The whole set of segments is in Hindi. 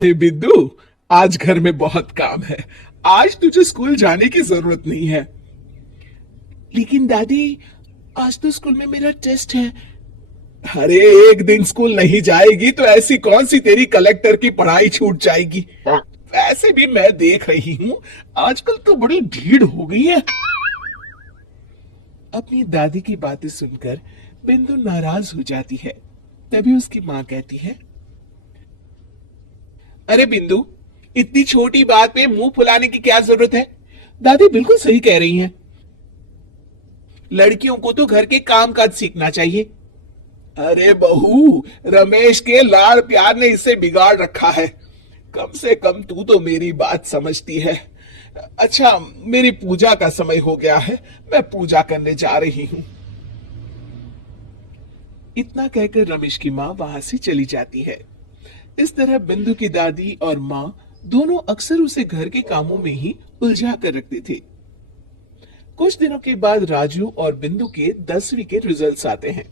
बिंदु, आज घर में बहुत काम है। आज तुझे स्कूल जाने की जरूरत नहीं है। लेकिन दादी, आज तो स्कूल में मेरा टेस्ट है। अरे, एक दिन स्कूल नहीं जाएगी तो ऐसी कौन सी तेरी कलेक्टर की पढ़ाई छूट जाएगी। वैसे भी मैं देख रही हूँ, आजकल तो बड़ी भीड़ हो गई है। अपनी दादी की बातें सुनकर बिंदु नाराज हो जाती है। तभी उसकी माँ कहती है, अरे बिंदु, इतनी छोटी बात पे मुंह फुलाने की क्या जरूरत है। दादी बिल्कुल सही कह रही हैं। लड़कियों को तो घर के काम काज सीखना चाहिए। अरे बहू, रमेश के लाड़ प्यार ने इसे बिगाड़ रखा है। कम से कम तू तो मेरी बात समझती है। अच्छा, मेरी पूजा का समय हो गया है, मैं पूजा करने जा रही हूं। इतना कहकर रमेश की माँ वहां से चली जाती है। इस तरह बिंदु की दादी और माँ दोनों अक्सर उसे घर के कामों में ही उलझा कर रखते थे। कुछ दिनों के बाद राजू और बिंदु के 10वीं के रिजल्ट्स आते हैं।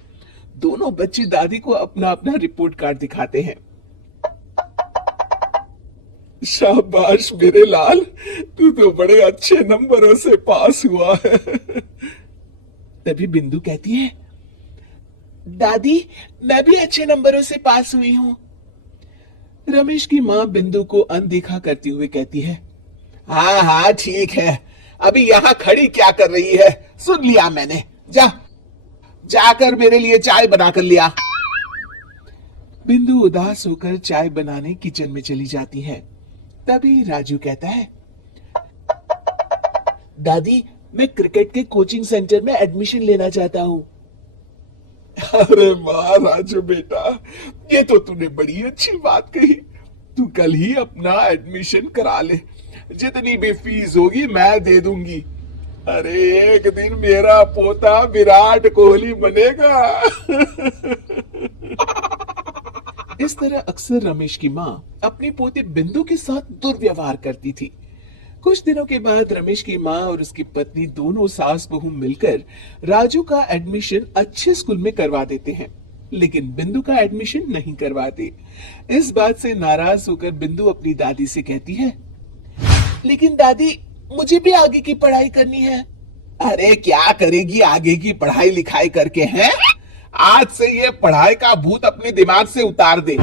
दोनों बच्चे दादी को अपना अपना रिपोर्ट कार्ड दिखाते हैं। शाबाश मेरे लाल, तू तो बड़े अच्छे नंबरों से पास हुआ है। तभी बिंदु कहती है, दादी, मैं भी अच्छे नंबरों से पास हुई हूँ। रमेश की माँ बिंदु को अनदेखा करते हुए कहती है, हाँ हाँ ठीक है, अभी यहाँ खड़ी क्या कर रही है, सुन लिया मैंने। जाकर मेरे लिए चाय बनाकर लिया। बिंदु उदास होकर चाय बनाने किचन में चली जाती है। तभी राजू कहता है, दादी, मैं क्रिकेट के कोचिंग सेंटर में एडमिशन लेना चाहता हूँ। अरे वाह राजू बेटा, ये तो तूने बड़ी अच्छी बात कही। तू कल ही अपना एडमिशन करा ले। जितनी भी फीस होगी मैं दे दूंगी। अरे, एक दिन मेरा पोता विराट कोहली बनेगा। इस तरह अक्सर रमेश की माँ अपनी पोती बिंदु के साथ दुर्व्यवहार करती थी। कुछ दिनों के बाद रमेश की माँ और उसकी पत्नी दोनों सास बहू मिलकर राजू का एडमिशन अच्छे स्कूल में करवा देते हैं, लेकिन बिंदु का एडमिशन नहीं करवाते। इस बात से नाराज होकर बिंदु अपनी दादी से कहती है, लेकिन दादी, मुझे भी आगे की पढ़ाई करनी है। अरे क्या करेगी आगे की पढ़ाई लिखाई करके, हैं? आज से ये पढ़ाई का भूत अपने दिमाग से उतार दे।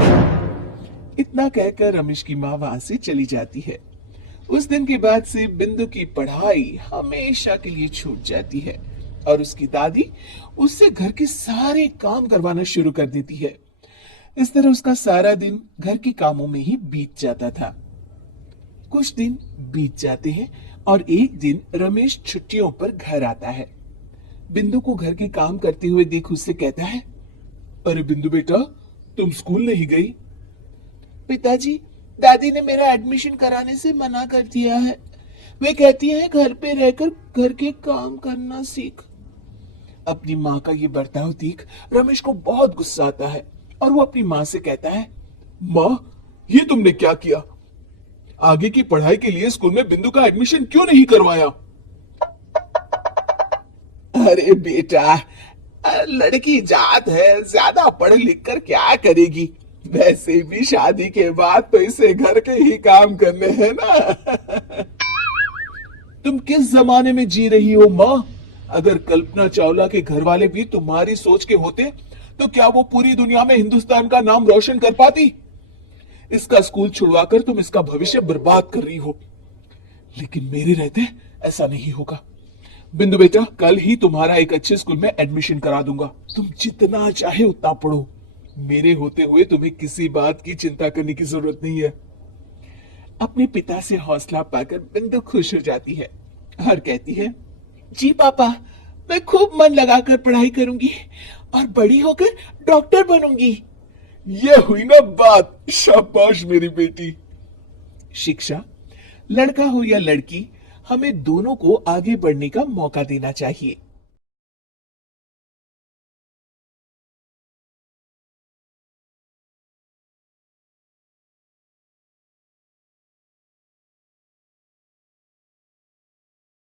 इतना कहकर रमेश की माँ वहां से चली जाती है। उस दिन के बाद से बिंदु की पढ़ाई हमेशा के लिए छूट जाती है और उसकी दादी उससे घर के सारे काम करवाना शुरू कर देती है। इस तरह उसका सारा दिन घर के कामों में ही बीत जाता था। कुछ दिन बीत जाते हैं और एक दिन रमेश छुट्टियों पर घर आता है। बिंदु को घर के काम करते हुए देख उससे कहता है, अरे बिंदु बेटा, तुम स्कूल नहीं गई? पिताजी, दादी ने मेरा एडमिशन कराने से मना कर दिया है। वे कहती है घर पे रहकर घर के काम करना सीख। अपनी माँ का ये बर्ताव देख रमेश को बहुत गुस्सा आता है और वो अपनी माँ से कहता है, माँ, ये तुमने क्या किया? आगे की पढ़ाई के लिए स्कूल में बिंदु का एडमिशन क्यों नहीं करवाया? अरे बेटा, लड़की जात है, ज्यादा पढ़ लिख कर क्या करेगी। वैसे भी शादी के बाद तो इसे घर के ही काम करने हैं ना। तुम किस जमाने में जी रही हो माँ? अगर कल्पना चावला के घर वाले भी तुम्हारी सोच के होते तो क्या वो पूरी दुनिया में हिंदुस्तान का नाम रोशन कर पाती? इसका स्कूल छुड़वाकर तुम इसका भविष्य बर्बाद कर रही हो, लेकिन मेरे रहते ऐसा नहीं होगा। बिंदु बेटा, कल ही तुम्हारा एक अच्छे स्कूल में एडमिशन करा दूंगा। तुम जितना चाहे उतना पढ़ो। मेरे होते हुए तुम्हें किसी बात की चिंता करने की जरूरत नहीं है। अपने पिता से हौसला पाकर बिंदु खुश हो जाती है और कहती है, जी पापा, मैं खूब मन लगाकर पढ़ाई करूंगी और बड़ी होकर डॉक्टर बनूंगी। ये हुई ना बात। शाबाश मेरी बेटी। शिक्षा, लड़का हो या लड़की, हमें दोनों को आगे बढ़ने का मौका देना चाहिए।